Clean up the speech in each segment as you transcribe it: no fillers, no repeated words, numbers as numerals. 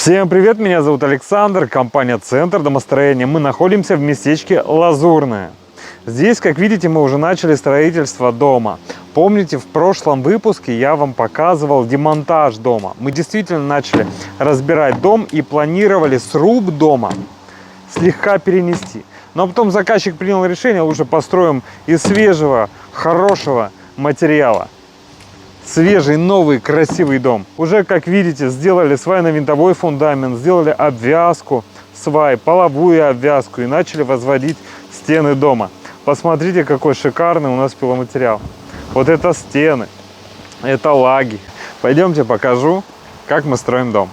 Всем привет, меня зовут Александр, компания «Центр домостроения». Мы находимся в местечке Лазурное. Здесь, как видите, мы уже начали строительство дома. Помните, в прошлом выпуске я вам показывал демонтаж дома. Мы действительно начали разбирать дом и планировали сруб дома слегка перенести. Но потом заказчик принял решение, лучше построим из свежего, хорошего материала. Свежий, новый, красивый дом. Уже, как видите, сделали свайно-винтовой фундамент, сделали обвязку свай, половую обвязку и начали возводить стены дома. Посмотрите, какой шикарный у нас пиломатериал. Вот это стены, это лаги. Пойдемте покажу, как мы строим дом.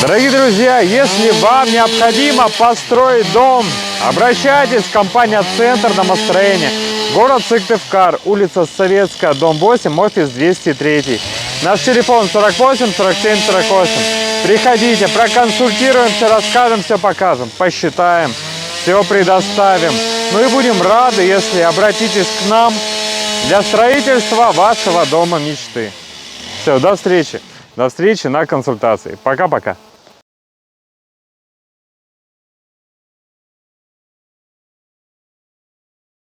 Дорогие друзья, если вам необходимо построить дом, обращайтесь в компанию «Центр домостроения». Город Сыктывкар, улица Советская, дом 8, офис 203. Наш телефон 48 47 48. Приходите, проконсультируемся, расскажем, все покажем, посчитаем, все предоставим. Ну и будем рады, если обратитесь к нам для строительства вашего дома мечты. Все, до встречи. До встречи на консультации. Пока-пока.